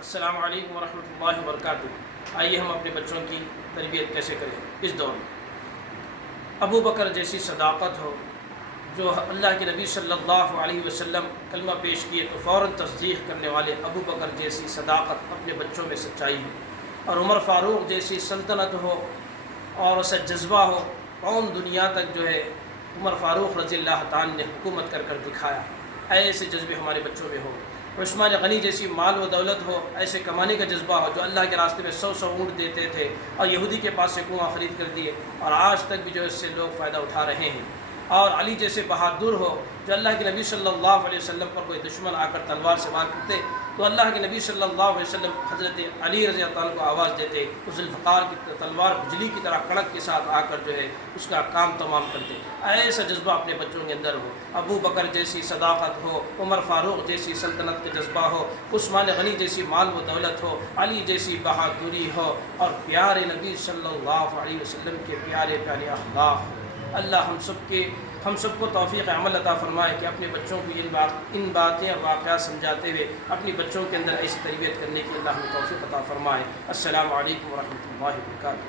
السلام علیکم ورحمۃ اللہ وبرکاتہ۔ آئیے ہم اپنے بچوں کی تربیت کیسے کریں اس دور میں۔ ابو بکر جیسی صداقت ہو، جو اللہ کے نبی صلی اللہ علیہ وسلم کلمہ پیش کیے تو فوراً تصدیق کرنے والے ابو بکر جیسی صداقت اپنے بچوں میں سچائی ہو، اور عمر فاروق جیسی سلطنت ہو اور اسے جذبہ ہو، قوم دنیا تک جو ہے عمر فاروق رضی اللہ تعالیٰ نے حکومت کر دکھایا، ایسے جذبے ہمارے بچوں میں ہو۔ عثمان غنی جیسی مال و دولت ہو، ایسے کمانے کا جذبہ ہو، جو اللہ کے راستے میں 100 اونٹ دیتے تھے اور یہودی کے پاس سے کنواں خرید کر دیے اور آج تک بھی جو اس سے لوگ فائدہ اٹھا رہے ہیں۔ اور علی جیسے بہادر ہو، جو اللہ کے نبی صلی اللہ علیہ وسلم پر کوئی دشمن آ کر تلوار سے وار کرتے تو اللہ کے نبی صلی اللہ علیہ وسلم حضرت علی رضی اللہ عنہ کو آواز دیتے تو ذوالفقار کی تلوار بجلی کی طرح کڑک کے ساتھ آ کر جو ہے اس کا کام تمام کرتے۔ ایسا جذبہ اپنے بچوں کے اندر ہو، ابو بکر جیسی صداقت ہو، عمر فاروق جیسی سلطنت کا جذبہ ہو، عثمان غنی جیسی مال و دولت ہو، علی جیسی بہادری ہو، اور پیارے نبی صلی اللہ علیہ وسلم کے پیارے پیارے اخلاق ہو۔ اللہ ہم سب کو توفیق عمل عطا فرمائے کہ اپنے بچوں کو ان باتیں اور واقعات سمجھاتے ہوئے اپنی بچوں کے اندر ایسی تربیت کرنے کی اللہ ہمیں توفیق عطا فرمائے۔ السلام علیکم ورحمۃ اللہ وبرکاتہ۔